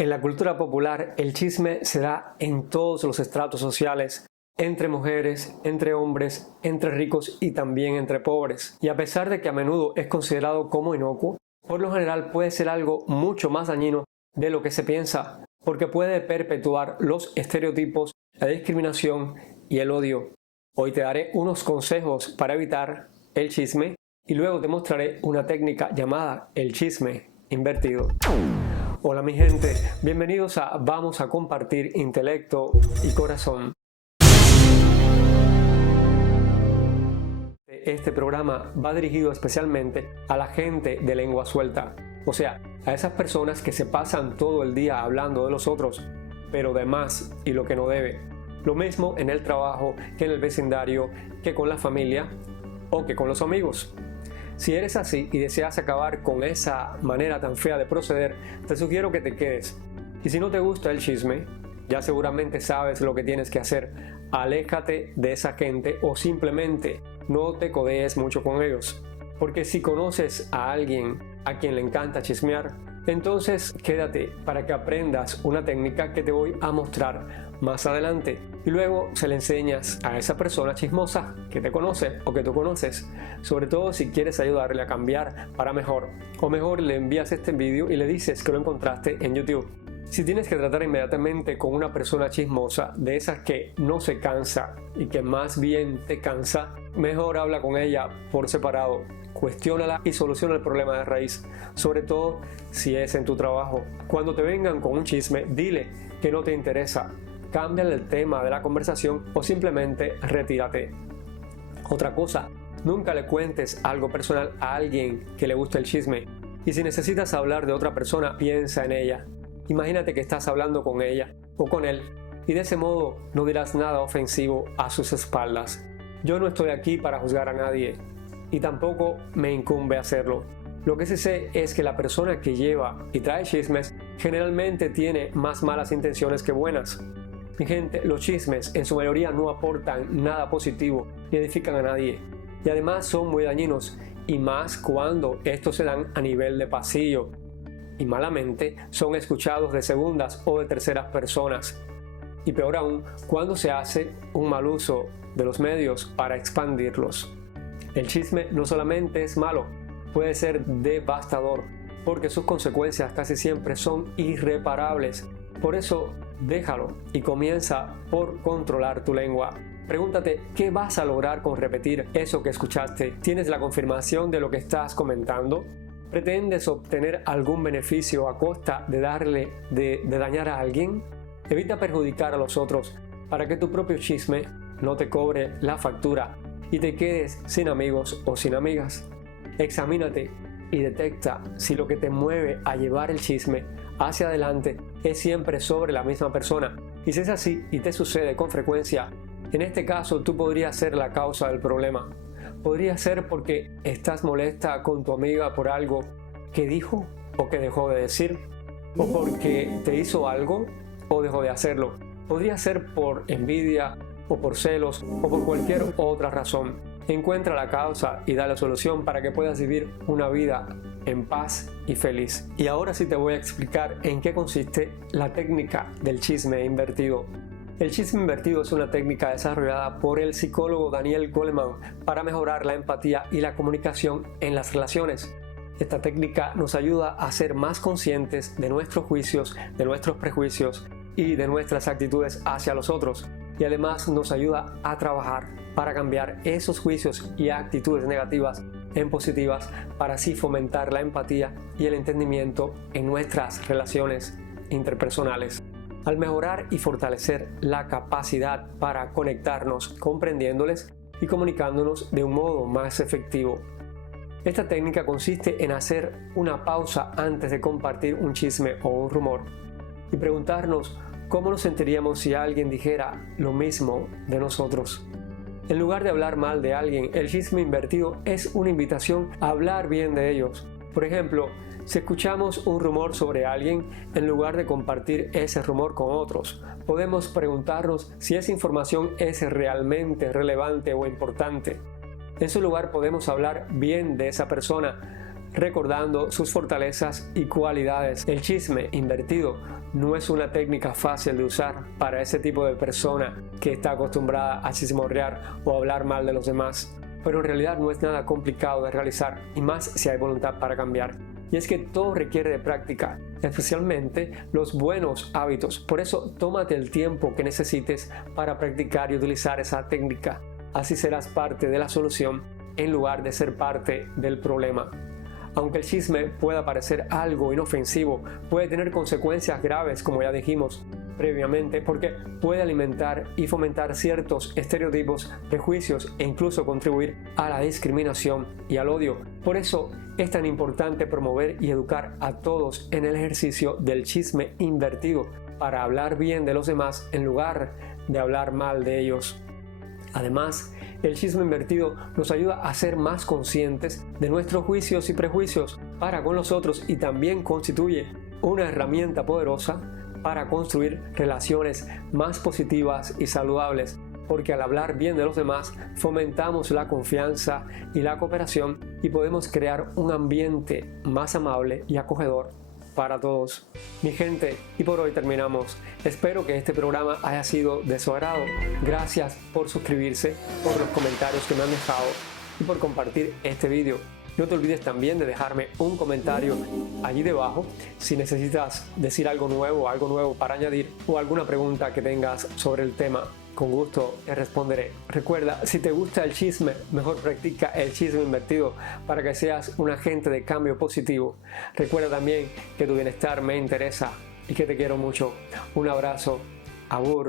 En la cultura popular, el chisme se da en todos los estratos sociales, entre mujeres, entre hombres, entre ricos y también entre pobres. Y a pesar de que a menudo es considerado como inocuo, por lo general puede ser algo mucho más dañino de lo que se piensa, porque puede perpetuar los estereotipos, la discriminación y el odio. Hoy te daré unos consejos para evitar el chisme y luego te mostraré una técnica llamada el chisme invertido. Hola mi gente, bienvenidos a Vamos a Compartir Intelecto y Corazón. Este programa va dirigido especialmente a la gente de lengua suelta, o sea, a esas personas que se pasan todo el día hablando de los otros, pero de más y lo que no debe. Lo mismo en el trabajo, que en el vecindario, que con la familia o que con los amigos. Si eres así y deseas acabar con esa manera tan fea de proceder, te sugiero que te quedes. Y si no te gusta el chisme, ya seguramente sabes lo que tienes que hacer. Aléjate de esa gente o simplemente no te codees mucho con ellos. Porque si conoces a alguien a quien le encanta chismear, entonces quédate para que aprendas una técnica que te voy a mostrar más adelante y luego se le enseñas a esa persona chismosa que te conoce o que tú conoces, sobre todo si quieres ayudarle a cambiar para mejor, o mejor le envías este vídeo y le dices que lo encontraste en YouTube. Si tienes que tratar inmediatamente con una persona chismosa, de esas que no se cansa y que más bien te cansa, mejor habla con ella por separado, cuestiónala y soluciona el problema de raíz, sobre todo si es en tu trabajo. Cuando te vengan con un chisme, dile que no te interesa, cámbiale el tema de la conversación o simplemente retírate. Otra cosa, nunca le cuentes algo personal a alguien que le guste el chisme, y si necesitas hablar de otra persona, piensa en ella. Imagínate que estás hablando con ella o con él y de ese modo no dirás nada ofensivo a sus espaldas. Yo no estoy aquí para juzgar a nadie y tampoco me incumbe hacerlo. Lo que sí sé es que la persona que lleva y trae chismes generalmente tiene más malas intenciones que buenas. Mi gente, los chismes en su mayoría no aportan nada positivo ni edifican a nadie y además son muy dañinos, y más cuando estos se dan a nivel de pasillo y malamente son escuchados de segundas o de terceras personas, y peor aún cuando se hace un mal uso de los medios para expandirlos. El chisme no solamente es malo, puede ser devastador porque sus consecuencias casi siempre son irreparables. Por eso déjalo y comienza por controlar tu lengua. Pregúntate qué vas a lograr con repetir eso que escuchaste. ¿Tienes la confirmación de lo que estás comentando? ¿Pretendes obtener algún beneficio a costa de dañar a alguien? Evita perjudicar a los otros para que tu propio chisme no te cobre la factura y te quedes sin amigos o sin amigas. Examínate y detecta si lo que te mueve a llevar el chisme hacia adelante es siempre sobre la misma persona. Y si es así y te sucede con frecuencia, en este caso tú podrías ser la causa del problema. Podría ser porque estás molesta con tu amiga por algo que dijo o que dejó de decir, o porque te hizo algo o dejó de hacerlo. Podría ser por envidia o por celos o por cualquier otra razón. Encuentra la causa y da la solución para que puedas vivir una vida en paz y feliz. Y ahora sí te voy a explicar en qué consiste la técnica del chisme invertido. El chisme invertido es una técnica desarrollada por el psicólogo Daniel Goleman para mejorar la empatía y la comunicación en las relaciones. Esta técnica nos ayuda a ser más conscientes de nuestros juicios, de nuestros prejuicios y de nuestras actitudes hacia los otros. Y además nos ayuda a trabajar para cambiar esos juicios y actitudes negativas en positivas, para así fomentar la empatía y el entendimiento en nuestras relaciones interpersonales. Al mejorar y fortalecer la capacidad para conectarnos comprendiéndoles y comunicándonos de un modo más efectivo. Esta técnica consiste en hacer una pausa antes de compartir un chisme o un rumor y preguntarnos cómo nos sentiríamos si alguien dijera lo mismo de nosotros. En lugar de hablar mal de alguien, el chisme invertido es una invitación a hablar bien de ellos. Por ejemplo, si escuchamos un rumor sobre alguien, en lugar de compartir ese rumor con otros, podemos preguntarnos si esa información es realmente relevante o importante. En su lugar podemos hablar bien de esa persona, recordando sus fortalezas y cualidades. El chisme invertido no es una técnica fácil de usar para ese tipo de persona que está acostumbrada a chismorrear o hablar mal de los demás, pero en realidad no es nada complicado de realizar, y más si hay voluntad para cambiar. Y es que todo requiere de práctica, especialmente los buenos hábitos. Por eso tómate el tiempo que necesites para practicar y utilizar esa técnica. Así serás parte de la solución en lugar de ser parte del problema. Aunque el chisme pueda parecer algo inofensivo, puede tener consecuencias graves, como ya dijimos previamente, porque puede alimentar y fomentar ciertos estereotipos, prejuicios e incluso contribuir a la discriminación y al odio. Por eso es tan importante promover y educar a todos en el ejercicio del chisme invertido, para hablar bien de los demás en lugar de hablar mal de ellos. Además, el chisme invertido nos ayuda a ser más conscientes de nuestros juicios y prejuicios para con los otros, y también constituye una herramienta poderosa para construir relaciones más positivas y saludables, porque al hablar bien de los demás fomentamos la confianza y la cooperación y podemos crear un ambiente más amable y acogedor para todos. Mi gente, y por hoy terminamos. Espero que este programa haya sido de su agrado. Gracias por suscribirse, por los comentarios que me han dejado y por compartir este video. No te olvides también de dejarme un comentario allí debajo si necesitas decir algo nuevo para añadir, o alguna pregunta que tengas sobre el tema. Con gusto te responderé. Recuerda, si te gusta el chisme, mejor practica el chisme invertido para que seas un agente de cambio positivo. Recuerda también que tu bienestar me interesa y que te quiero mucho. Un abrazo. Abur.